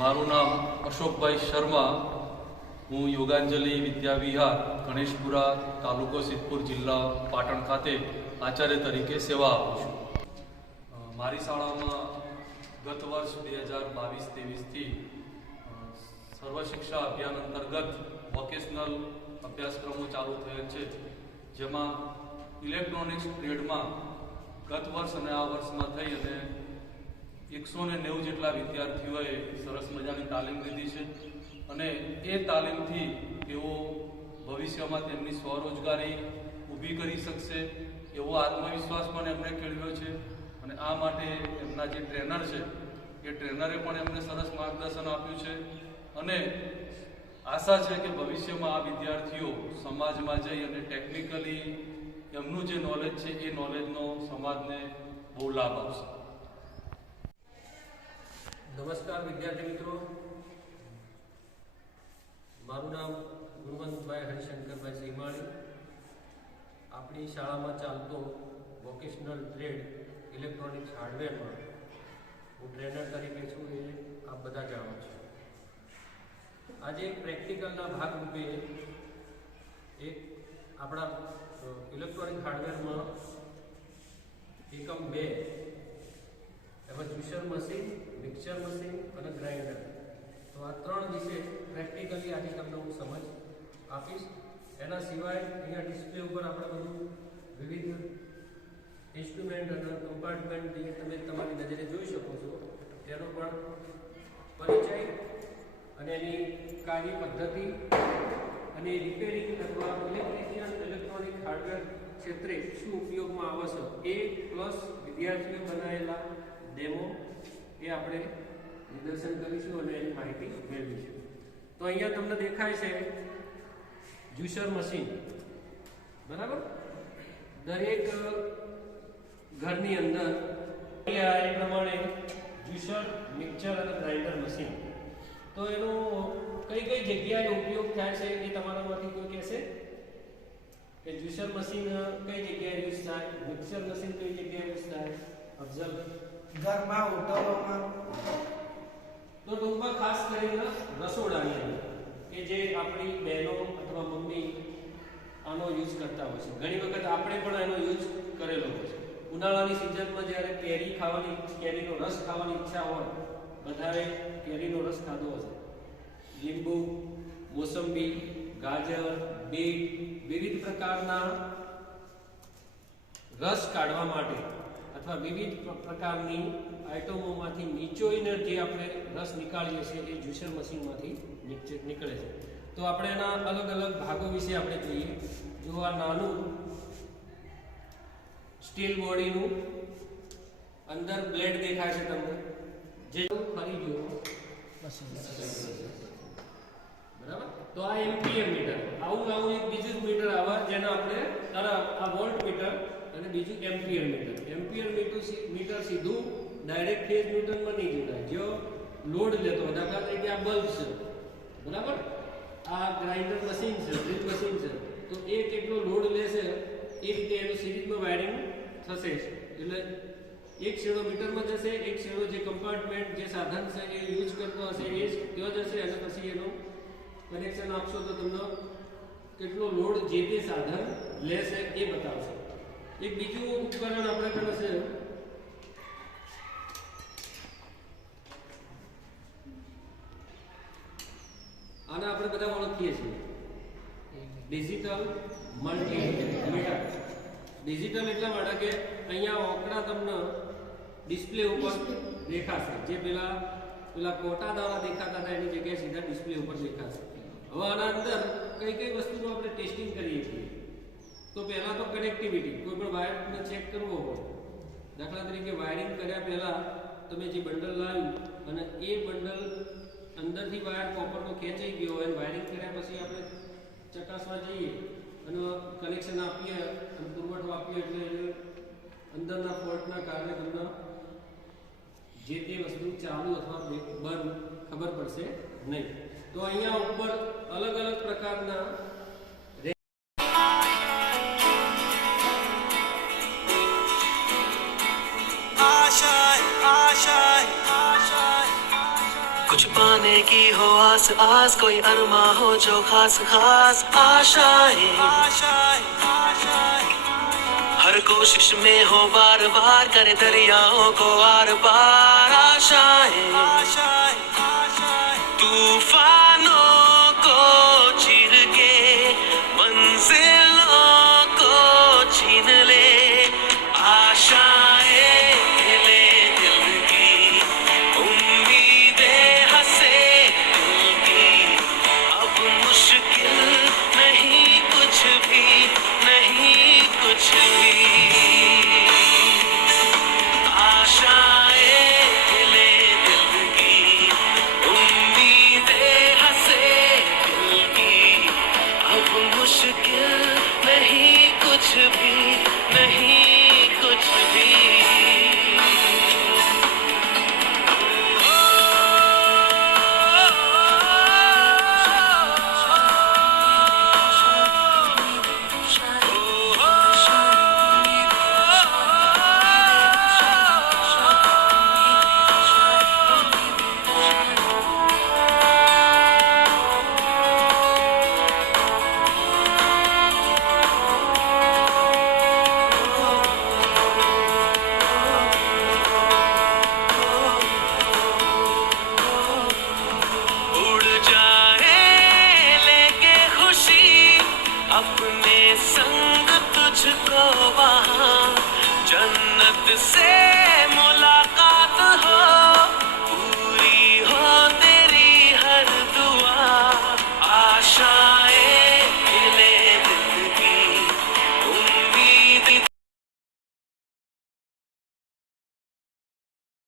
મારું નામ અશોકભાઈ શર્મા. હું યોગાંજલિ વિદ્યાવિહાર ગણેશપુરા તાલુકો સિદ્ધપુર જિલ્લા પાટણ ખાતે આચાર્ય તરીકે સેવા આપું છું. મારી શાળામાં ગત વર્ષ 2022-23થી સર્વ શિક્ષા અભિયાન અંતર્ગત વોકેશનલ અભ્યાસક્રમો ચાલુ થયેલ છે, જેમાં ઇલેક્ટ્રોનિક્સ ટ્રેડમાં ગત વર્ષ અને આ વર્ષમાં થઈ અને 190 જેટલા વિદ્યાર્થીઓએ સરસ મજાની તાલીમ લીધી છે અને એ તાલીમથી તેઓ ભવિષ્યમાં તેમની સ્વરોજગારી ઊભી કરી શકશે એવો આત્મવિશ્વાસ પણ એમણે કેળવ્યો છે. અને આ માટે એમના જે ટ્રેનર છે એ ટ્રેનરે પણ એમને સરસ માર્ગદર્શન આપ્યું છે અને આશા છે કે ભવિષ્યમાં આ વિદ્યાર્થીઓ સમાજમાં જઈ અને ટેકનિકલી એમનું જે નોલેજ છે એ નોલેજનો સમાજને બહુ લાભ આપશે. નમસ્કાર વિદ્યાર્થી મિત્રો, મારું નામ ગુણવંતભાઈ હરિશંકરભાઈ સીમાણી. આપણી શાળામાં ચાલતો વોકેશનલ ટ્રેડ ઇલેક્ટ્રોનિક્સ હાર્ડવેરમાં હું ટ્રેનર તરીકે છું, એ આપ બધા જાણો છો. આજે પ્રેક્ટિકલના ભાગરૂપે એક આપણા ઇલેક્ટ્રોનિક હાર્ડવેરમાં એકમ 2 એમાં જ્યુસર મશીન, મિક્સર મશીન અને ગ્રાઇન્ડર, તો આ 3 વિશે પ્રેક્ટિકલી આજે તમને હું સમજ આપીશ. એના સિવાય અહીંયા ડિસ્પ્લે ઉપર આપણે બધું વિવિધ ઇન્સ્ટ્રુમેન્ટ અને કમ્પાર્ટમેન્ટ જે તમે તમારી નજરે જોઈ શકો છો તેનો પણ પરિચય અને એની કાર્ય પદ્ધતિ અને રિપેરિંગ અથવા ઇલેક્ટ્રિશિયન ઇલેક્ટ્રોનિક હાર્ડવેર ક્ષેત્રે શું ઉપયોગમાં આવશે એ પ્લસ વિદ્યાર્થીઓ બનાવેલા ડેમો એ આપણે નિદર્શન કરીશું અને એની માહિતી મેળવીશું. તો અહીંયા તમને દેખાય છે જ્યુસર મશીન, બરાબર. દરેક ઘરની અંદર એ પ્રમાણે જ્યુસર, મિક્સર અને ગ્રાઇન્ડર મશીન, તો એનો કઈ કઈ જગ્યાએ ઉપયોગ થાય છે એ તમારામાંથી કોઈ કહેશે કે જ્યુસર મશીન કઈ જગ્યાએ યુઝ થાય, મિક્સર મશીન કઈ જગ્યાએ યુઝ થાય? અફઝલ? ઘરમાં, હોટલોમાં. તો ટૂંકમાં ખાસ કરીને રસોડાની અંદર કે જે આપણી બહેનો અથવા મમ્મી આનો યુઝ કરતા હોય છે. ઘણી વખત આપણે પણ એનો યુઝ કરેલો હોય છે. ઉનાળાની સિઝનમાં જ્યારે કેરીનો રસ ખાવાની ઈચ્છા હોય, બધાએ કેરીનો રસ ખાધો હશે. લીંબુ, મોસંબી, ગાજર, બીટ, વિવિધ પ્રકારના રસ કાઢવા માટે અથવા વિવિધ પ્રકારની આઇટમોમાંથી નીચોઈને જે આપણે રસ નીકાળીએ છીએ એ જ્યુસર મશીનમાંથી નીકળે છે. તો આપણે એના અલગ અલગ ભાગો વિશે આપણે જોઈએ. જો આ નાનું સ્ટીલ બોડીનું અંદર બ્લેડ દેખાય છે તમને, જે ફરી ગયો બરાબર. તો આ એમ્પિયર મીટર, આવું એક બીજું મીટર આવે જેને આપણે આ વોલ્ટ મીટર અને બીજું એમ્પિયર મીટર. એમ્પિયર મીટર સીધું ડાયરેક્ટ ફેઝ મીટરમાં નહીં જોડાય. જો લોડ લેતો, દાખલા તરીકે આ બલ્બ છે, બરાબર, આ ગ્રાઇન્ડર મશીન છે, ડ્રીલ મશીન છે, તો એ કેટલો લોડ લેશે એ રીતે એનું સિરીઝમાં વાયરિંગ થશે. એટલે એક છેડો મીટરમાં જશે, એક છેડો જે કમ્પાર્ટમેન્ટ જે સાધન છે એ યુઝ કરતો હશે એ ત્યાં જશે અને પછી એનું કનેક્શન આપશો તો તમને કેટલો લોડ જે તે સાધન લેશે એ બતાવશે. એક બીજું ઉપકરણ આપણે કરે છે આને આપણે બધા ઓળખીએ છીએ ડિજિટલ મલ્ટીમીટર. ડિજિટલ એટલા માટે કે અહીંયા આંકડા તમને ડિસ્પ્લે ઉપર દેખાશે. જે પેલા કોટા દ્વારા દેખાતા હતા એની જગ્યાએ સીધા ડિસ્પ્લે ઉપર દેખાશે. હવે આના અંદર કઈ કઈ વસ્તુનું આપણે ટેસ્ટિંગ કરીએ છીએ. તો પહેલા તો કનેક્ટિવિટી, કોઈ પણ વાયરને ચેક કરવો હોય, દાખલા તરીકે વાયરિંગ કર્યા પહેલા તમે જે બંડલ લાવ્યું અને એ બંડલ અંદરથી વાયર કોપરનો ખેંચાઈ ગયો હોય, વાયરિંગ કર્યા પછી આપણે ચકાસવા જઈએ અને કનેક્શન આપીએ અને પુરવઠો આપીએ એટલે અંદરના ફોલ્ટના કારણે તમને જે તે વસ્તુ ચાલુ અથવા બંધ ખબર પડશે નહીં. તો અહીંયા ઉપર અલગ અલગ પ્રકારના कुछ पाने की हो आस आस, कोई अरमा हो जो खास खास आशाएं, हर कोशिश में हो बार बार, करे दरियाओं को आर पार आशाएं, तूफान